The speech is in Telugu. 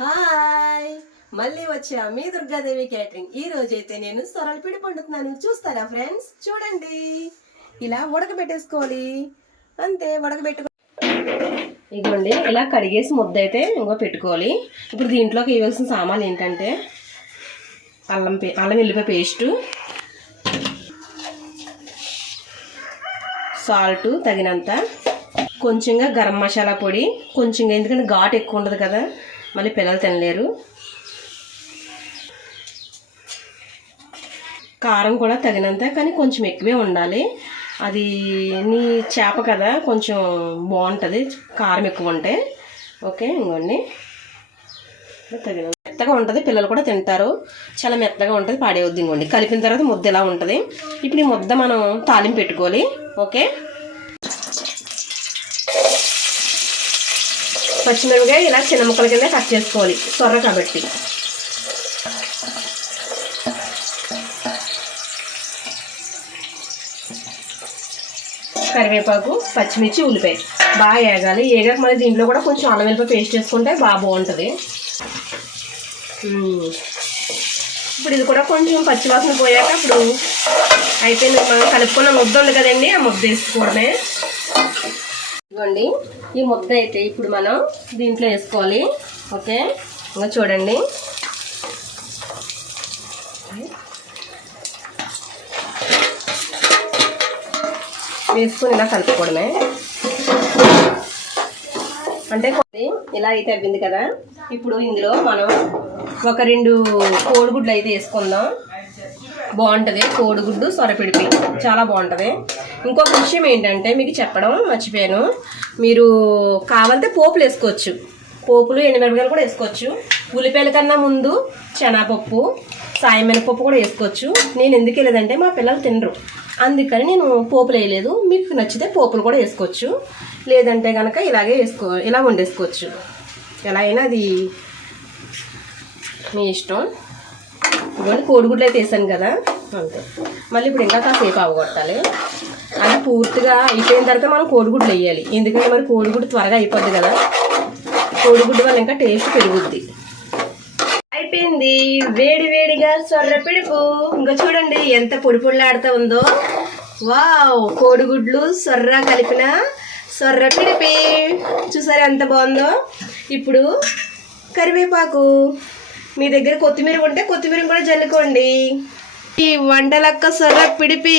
హాయ్! మళ్ళీ వచ్చా మీ దుర్గాదేవి క్యాటరింగ్. ఈ రోజు అయితే నేను సొరల పిండి పండుతున్నాను. చూస్తారా ఫ్రెండ్స్? చూడండి. ఇలా ఉడకబెట్టేసుకోవాలి. అంతే ఉడకబెట్టుకో ఇదిగోండి ఇలా కడిగేసి ముద్ద అయితే ఇంకో పెట్టుకోవాలి. ఇప్పుడు దీంట్లోకి వేయాల్సిన సామాన్లు ఏంటంటే అల్లం పే అల్లం వెల్లిపాయ పేస్టు సాల్ట్ తగినంత కొంచెంగా గరం మసాలా పొడి కొంచెంగా ఎందుకంటే ఘాటు ఎక్కువ ఉండదు కదా. మళ్ళీ పిల్లలు తినలేరు. కారం కూడా తగినంత కానీ కొంచెం ఎక్కువే ఉండాలి. అది నీ చేప కదా కొంచెం బాగుంటుంది. కారం ఎక్కువ ఉంటే. ఓకే ఇంకోండి తగినంత. మెత్తగా ఉంటుంది పిల్లలు కూడా తింటారు. చాలా మెత్తగా ఉంటుంది పాడేవద్దు ఇంకోండి కలిపిన తర్వాత ముద్ద ఎలా ఉంటుంది? ఇప్పుడు ఈ ముద్ద మనం తాలింపు పెట్టుకోవాలి. ఓకే? పచ్చిమిరపకాయ ఇలా చిన్న ముక్కల కింద కట్ చేసుకోవాలి. సొర్ర కాబట్టి. కరివేపాకు పచ్చిమిర్చి ఉల్లిపాయ. బాగా వేగాలి వేగాక మళ్ళీ దీంట్లో కూడా కొంచెం అల్లం వెల్లిపాయ పేస్ట్ చేసుకుంటే బాగా బాగుంటుంది. ఇప్పుడు ఇది కూడా కొంచెం పచ్చివాసన పోయాక ఇప్పుడు అయితే మనం కలుపుకున్న ముద్ద ఉంది కదండి ఆ ముద్ద వేసుకోవడమే. ఇదిగోండి. ఈ ముద్ద అయితే ఇప్పుడు మనం దీంట్లో వేసుకోవాలి. ఓకే? ఇంకా చూడండి. వేసుకొని ఇలా కలుపుకోవడమే. అంటే కొన్ని ఇలా అయితే అవ్వింది కదా? ఇప్పుడు ఇందులో మనం ఒక రెండు కోడిగుడ్లు అయితే వేసుకుందాం. బాగుంటుంది. కోడిగుడ్డు సొరపిడిపి. చాలా బాగుంటుంది. ఇంకొక విషయం ఏంటంటే మీకు చెప్పడం మర్చిపోయాను. మీరు కావాలంటే పోపులు వేసుకోవచ్చు. పోపులు ఎండుమిరపకాయలు కూడా వేసుకోవచ్చు. ఉల్లిపాయల కన్నా ముందు శనగపప్పు సాయం మినపప్పు కూడా వేసుకోవచ్చు. నేను ఎందుకు వెళ్ళేదంటే మా పిల్లలు తినరు. అందుకని నేను పోపులు వేయలేదు. మీకు నచ్చితే పోపులు కూడా వేసుకోవచ్చు. లేదంటే కనుక ఇలాగే వేసుకో ఇలా వండేసుకోవచ్చు. ఎలా అయినా అది మీ ఇష్టం. ఇవన్నీ కోడిగుడ్లు అయితే వేసాను కదా. అంతే. మళ్ళీ ఇప్పుడు ఇంకా కాసేపు అవగొట్టాలి అది పూర్తిగా అయిపోయిన తర్వాత మనం కోడిగుడ్లు వేయాలి. ఎందుకంటే మరి కోడిగుడ్డు త్వరగా అయిపోద్ది కదా. కోడిగుడ్డు వల్ల ఇంకా టేస్ట్ పెరుగుద్ది. అయిపోయింది. వేడి వేడిగా సొర్ర పిడుపు ఇంకా చూడండి ఎంత పొడి పొడిలాడుతూ ఉందో. వావ్ కోడిగుడ్లు సొర్ర కలిపిన సొర్ర పిడిపి. చూసారా ఎంత బాగుందో? ఇప్పుడు కరివేపాకు. మీ దగ్గర కొత్తిమీర ఉంటే కొత్తిమీర కూడా జల్లుకోండి. ఈ వంటలక్క సొర్ర పిడిపి.